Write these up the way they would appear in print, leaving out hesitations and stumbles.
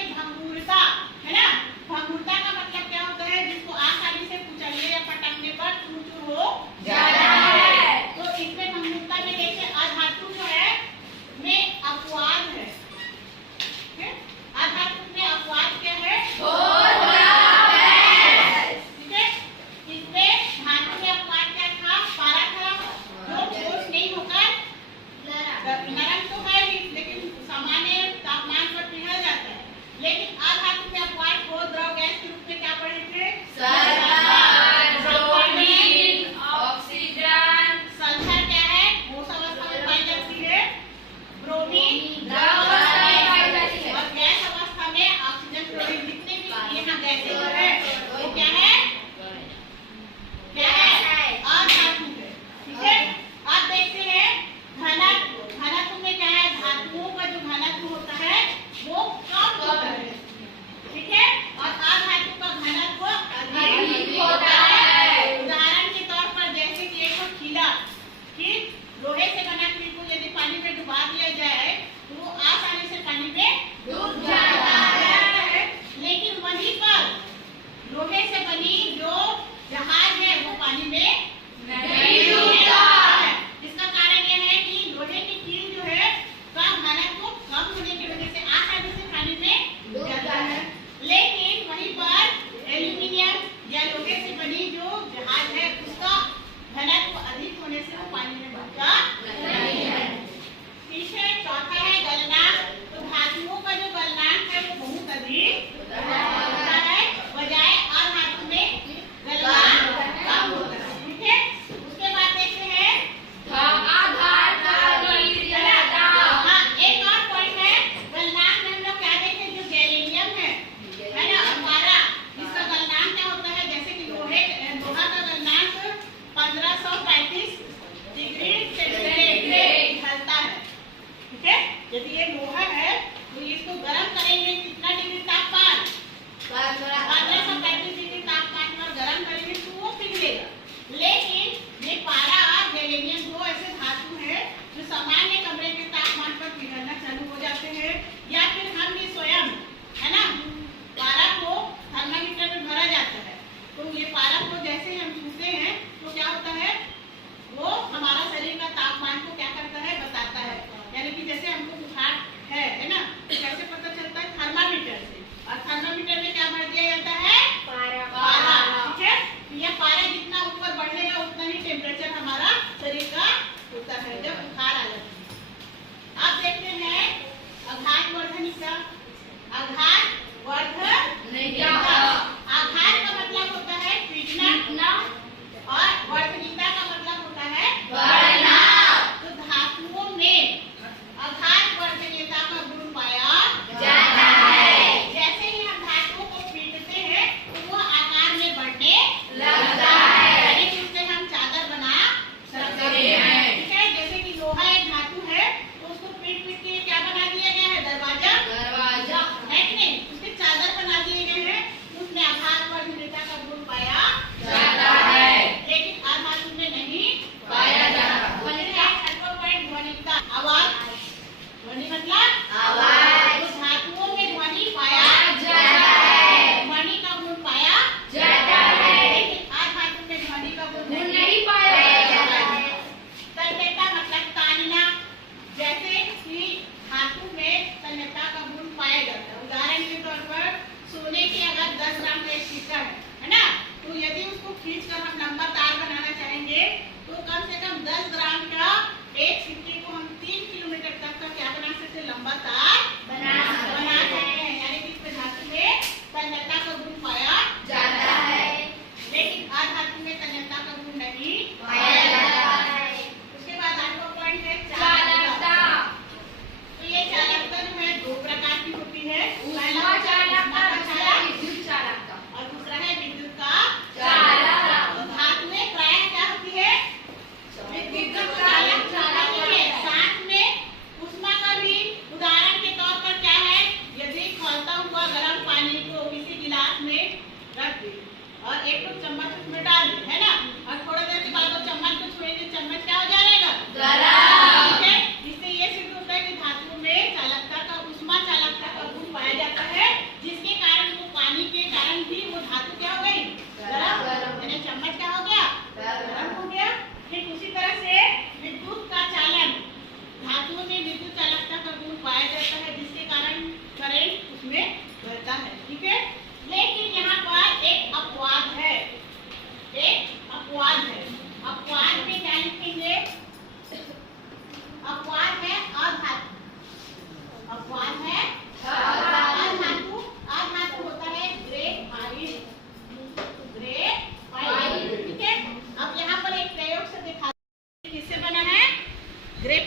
जैसे भंगुरता, है ना। भंगुरता का मतलब क्या होता है? जिसको आसानी से कुचलने या पटकने पर चूर हो जाता है। तो इसमें भंगुरता में देखिए अधातु जो है में अपवाद है। अधातु में अपवाद क्या है? ठीक है। इसमें धातु में अपवाद क्या था? पारा था, जो ठोस नहीं होकर नरम तो है ही, लेकिन सामान्य तापमान पर पिघल जाता है। लेकिन अधातु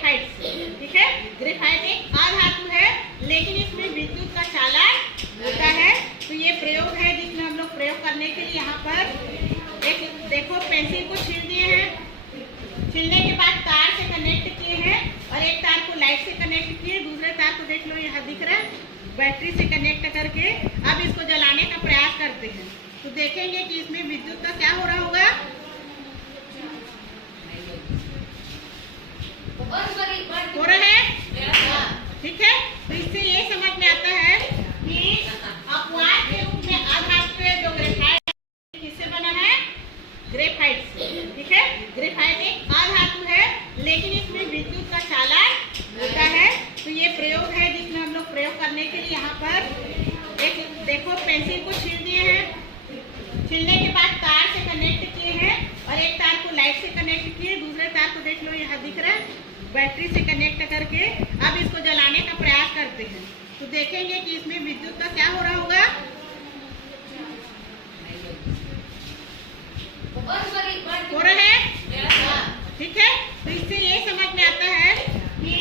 ग्रेफाइट से, ठीक है। ग्रेफाइट एक अधातु है लेकिन इसमें विद्युत का चालन होता है। तो ये प्रयोग है जिसमें हम लोग प्रयोग करने के लिए यहाँ पर एक देखो पेंसिल को छील दिए हैं, छीलने के बाद तार से कनेक्ट किए हैं और एक तार को लाइट से कनेक्ट किए, दूसरे तार को देख लो यहाँ दिख रहा है बैटरी से कनेक्ट करके अब इसको जलाने का प्रयास करते हैं। तो देखेंगे कि इसमें विद्युत का क्या हो रहा होगा। हो रहा है, ठीक है। तो इससे ये समझ में आता है कि अपवाद के रूप में अधातु जो ग्रेफाइट किससे बना है, ग्रेफाइट से, ठीक है। ग्रेफाइट एक अधातु है लेकिन इसमें विद्युत का चालन होता है। तो ये प्रयोग है जिसमें हम लोग प्रयोग करने के लिए यहाँ पर एक देखो पेंसिल को छील दिए हैं, छीलने के बाद तार से कनेक्ट किए हैं और एक तार को लाइट से कनेक्ट किए, दूसरे तार को देख लो यहाँ दिख रहा है बैटरी से कनेक्ट करके अब इसको जलाने का प्रयास करते हैं। तो देखेंगे कि इसमें विद्युत का क्या हो रहा होगा। हो रहा है, ठीक है। तो इससे ये समझ में आता है कि